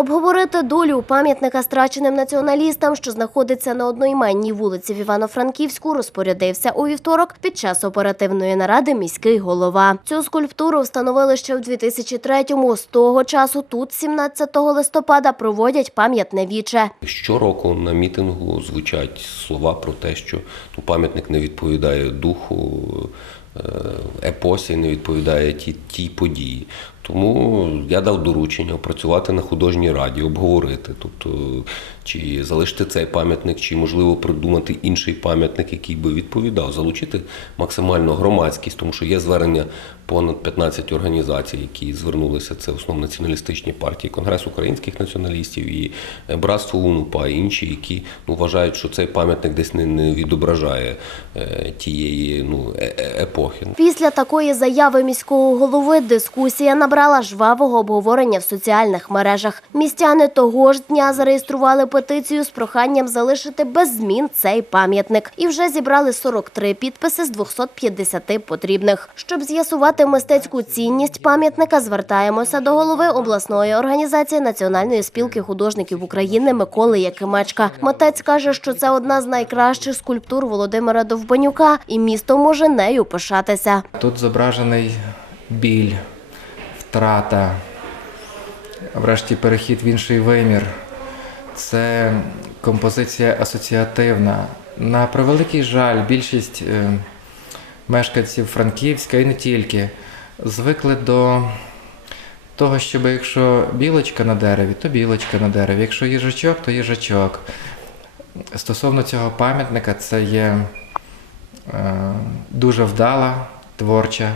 Обговорити долю пам'ятника страченим націоналістам, що знаходиться на одноіменній вулиці в Івано-Франківську, розпорядився у вівторок під час оперативної наради міський голова. Цю скульптуру встановили ще в 2003-му. З того часу тут, 17 листопада, проводять пам'ятне віче. Щороку на мітингу звучать слова про те, що пам'ятник не відповідає духу е, епосі, не відповідає тій, тій події. Тому я дав доручення опрацювати на художній раді, обговорити, тобто чи залишити цей пам'ятник, чи можливо придумати інший пам'ятник, який би відповідав, залучити максимально громадськість, тому що є звернення понад 15 організацій, які звернулися. Це в основному націоналістичні партії, Конгрес українських націоналістів і братство УНУПА, і інші, які ну, вважають, що цей пам'ятник десь не, не відображає е, тієї ну, е- е- епохи. Після такої заяви міського голови дискусія набрала жвавого обговорення в соціальних мережах. Містяни того ж дня зареєстрували петицію з проханням залишити без змін цей пам'ятник і вже зібрали 43 підписи з 250 потрібних. Щоб з'ясувати мистецьку цінність пам'ятника, звертаємося до голови обласної організації Національної спілки художників України Миколи Якимечка. Митець каже, що це одна з найкращих скульптур Володимира Довбанюка, і місто може нею пишатися. Тут зображений біль, втрата, врешті перехід в інший вимір. Це композиція асоціативна. На превеликий жаль, більшість е, мешканців Франківська і не тільки звикли до того, щоб якщо білочка на дереві, то білочка на дереві, якщо їжачок, то їжачок. Стосовно цього пам'ятника, це є е, дуже вдала творча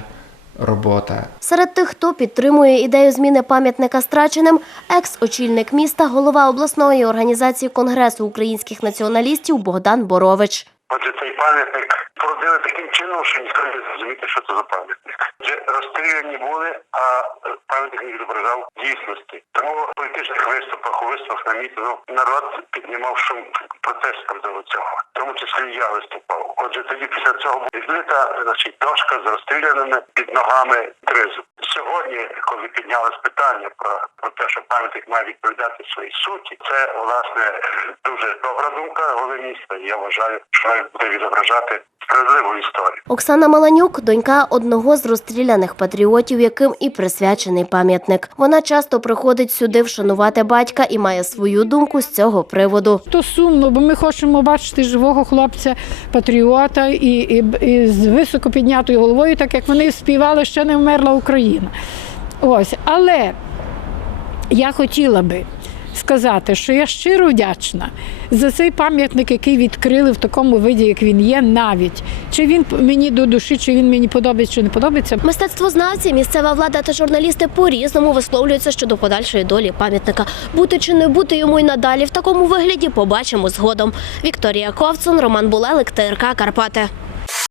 робота. Серед тих, хто підтримує ідею зміни пам'ятника страченим, екс-очільник міста, голова обласної організації Конгресу українських націоналістів Богдан Борович. Отже, цей пам'ятник породили таким чином, що ніхто не зрозуміти, що це за пам'ятник. Адже розстріляні були, а е, пам'ятник не відображав дійсності. Тому в політичних виступах, у виступах на мітингу народ піднімав шум протест проти цього. В тому числі я виступав. Отже, тоді після цього була відбита значить, дошка з розстріляними під ногами тризуб. Сьогодні, коли піднялось питання про, про те, що пам'ятник має відповідати своїй суті, це власне дуже добра думка голови міста. Я вважаю, що буде відображати справедливу історію. Оксана Маланюк – донька одного з розстріляних патріотів, яким і присвячений пам'ятник. Вона часто приходить сюди вшанувати батька і має свою думку з цього приводу. То сумно, бо ми хочемо бачити живого хлопця, патріота і, і, і з високо піднятою головою, так як вони співали, ще не вмерла Україна. Ось, але я хотіла би сказати, що я щиро вдячна за цей пам'ятник, який відкрили в такому виді, як він є, навіть чи він мені до душі, чи він мені подобається, чи не подобається. Мистецтвознавці, місцева влада та журналісти по-різному висловлюються щодо подальшої долі пам'ятника. Бути чи не бути йому й надалі в такому вигляді побачимо згодом. Вікторія Ковцун, Роман Булелик, ТРК Карпати.